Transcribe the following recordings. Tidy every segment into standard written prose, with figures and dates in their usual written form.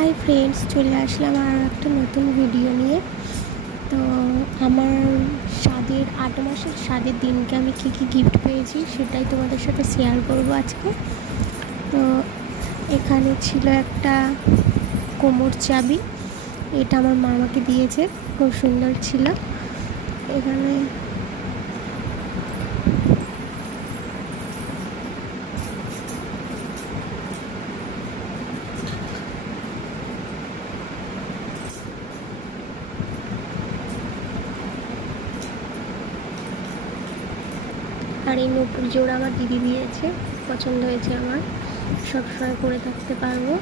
Hi friends, চলে আসলাম আর একটা নতুন ভিডিও নিয়ে। তো আমার 8 মাসের স্বাদের দিনকে আমি কী কী গিফট পেয়েছি সেটাই তোমাদের সাথে শেয়ার করব আজকে। তো এখানে ছিল একটা কোমর চাবি, এটা আমার মা আমাকে দিয়েছে, খুব সুন্দর ছিল। এখানে আর এই নূপুর জোড়া আমার দিদি দিয়েছে, পছন্দ হয়েছে আমার, সবসময় পরে থাকতে পারবো।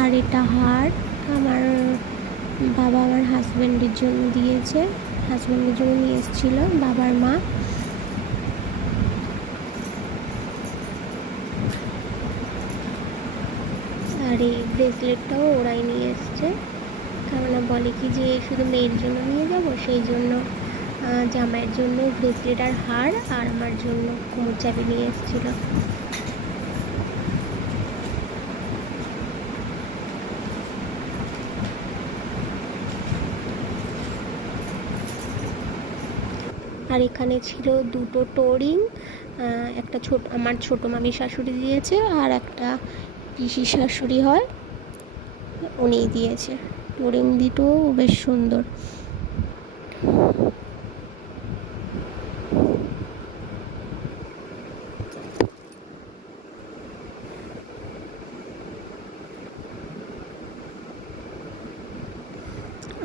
আর এটা হার আমার বাবা আমার হাজব্যান্ডের জন্য দিয়েছে, হাজব্যান্ডের জন্য নিয়ে এসেছিল বাবার মা। আর এই ব্রেসলেটটাও ওরাই নিয়ে এসছে, কেননা বলে কি যে শুধু মেয়ের জন্য নিয়ে যাব, সেই জন্য জামাইয়ের জন্য ব্রেসলেট আর হার, আর আমার জন্য কোমর চাবি নিয়ে এসেছিল। আর এখানে ছিল দুটো টোরিং, একটা আমার ছোটো মামি শাশুড়ি দিয়েছে, আর একটা পিসি শাশুড়ি হয় উনি দিয়েছে। টোরিং দুটোও বেশ সুন্দর।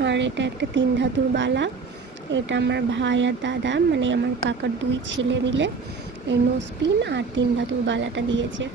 আর এটা একটা 3 ধাতুর বালা, এটা আমার ভাই আর দাদা মানে আমার কাকার 2 ছেলে মিলে এই নোজপিন আর 3 ধাতুর বালাটা দিয়েছে।